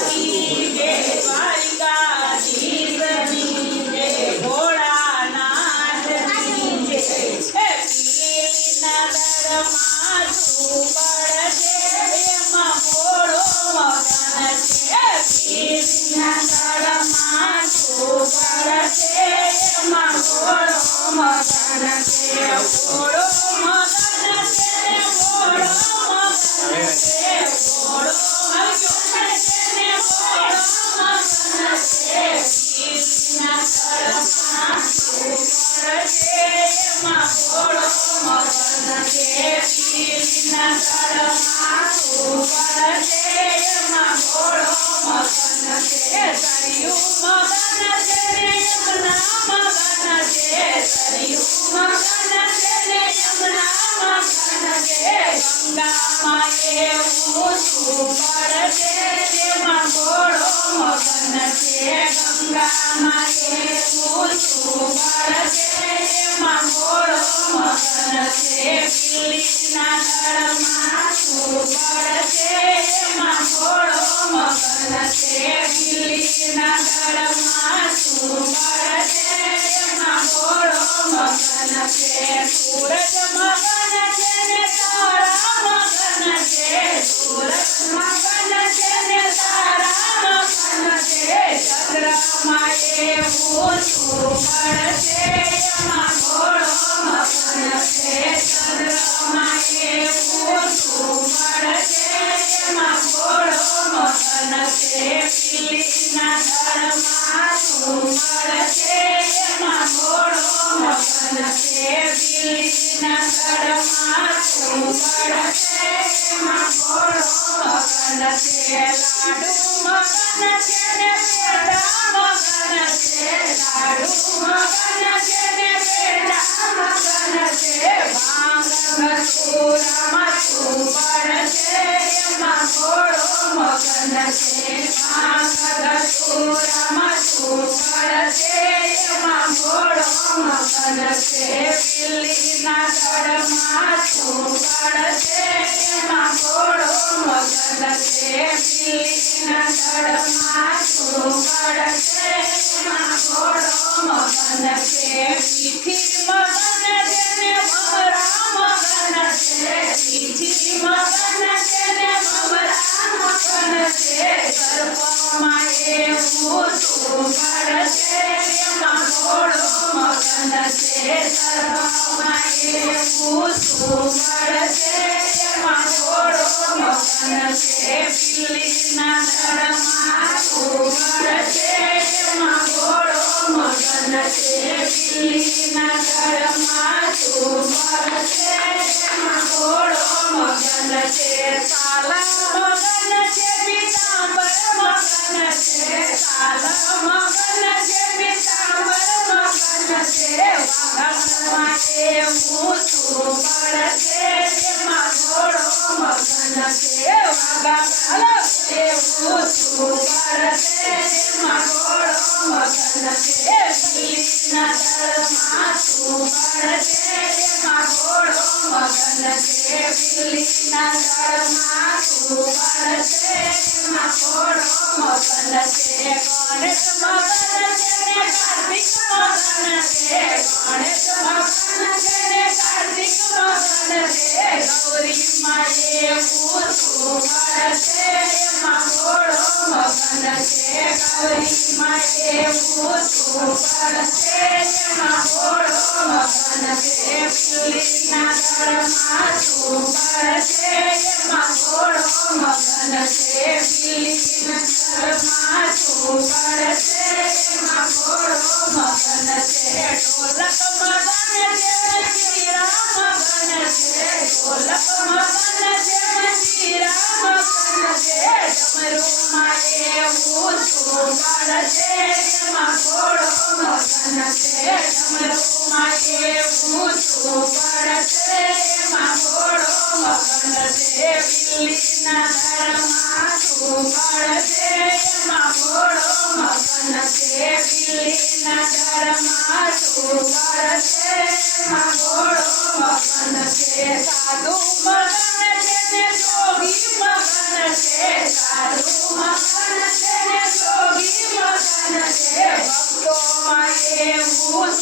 की जय द्वारिकाधीश की जय भोळानाथ की जय नगरमा सुबळ एमा भोळो मगन छे नगरमा सुबळ एमा भोळो मगन छे भोळो मगन छे भोळो मगन छे भोळो मगन छे भोळो मगन छे नगरमा सुबळ एमा भोळो मगन छे नगरमा सुबळ एमा भोळो मगन छे सरयू मगन छे यमुना मगन छे सरयू मगन छे यमुना मगन छे गंगा माये सुबळ एमा भोळो मगन छे गंगा माये सुबळ एमा भोळो मगन छे नगरमा सुबळ एमा भोळो मगन छे नगरमा सुबळ एमा भोळो मगन छे सूरज मगन छे तारा मगन छे सूरज मगन छे तारा मगन छे चंद्रमा ये सुबळ एमा भोळो मगन छे चंद्रमा ये सुबळ एमा भोळो मगन छे नगरमा सुबळ एमा भोळो मगन छे नगरमा सुबळ एमा भोळो मगन छे लाडू मगन छे पेड़ा मगन छे लाडू मगन छे पेड़ा मगन छे भांग धतूरा सुबळ एमा भोळो मगन छे भांग धतूरा सुबळ एमा भोळो मगन छे नगरमा सुबळ एमा भोळो मगन छे नगरमा सुबळ एमा भोळो मगन छे पीठी मगन छे भमरा मगन छे पीठी मगन छे भमरा मगन छे सर्वमा ये सुबळ एमा भोळो मगन छे सर्वमा ये सुबळ एमा भोळो मगन छे नगरमा सुबळ एमा भोळो मगन छे नगरमा सुबळ एमा भोळो मगन छे साला मगन छे पीतांबर मगन छे साला मगन छे पीतांबर मगन छे वाघमा ये सुबळ एमा भोळो मगन छे वाघमा ये सुबळ एमा भोळो मगन छे नगरमा सुबळ एमा भोळो मगन छे नगरमा सुबळ एमा भोळो मगन छे गणेश मगन छे कार्तिक मगन छे गणेश मगन छे कार्तिक मगन छे गौरी माये सुबळ एमा भोळो मगन छे गौरी माये सुबळ एमा भोळो मगन छे नगरमा सुबळ एमा भोळो मगन छे नगरमा सुबळ एमा भोळो मगन छे ढोलक मगन छे मंजीरा मगन छे ढोलक मगन छे मंजीरा मगन छे डमरू माये सुबळ एमा भोळो मगन छे डमरू माये सुबळ एमा भोळो मगन छे नगरमा सुबळ एमा भोळो मगन छे नगरमा सुबळ एमा भोळो मगन छे साधु मगन छे जोगी मगन छे साधु मगन કેવું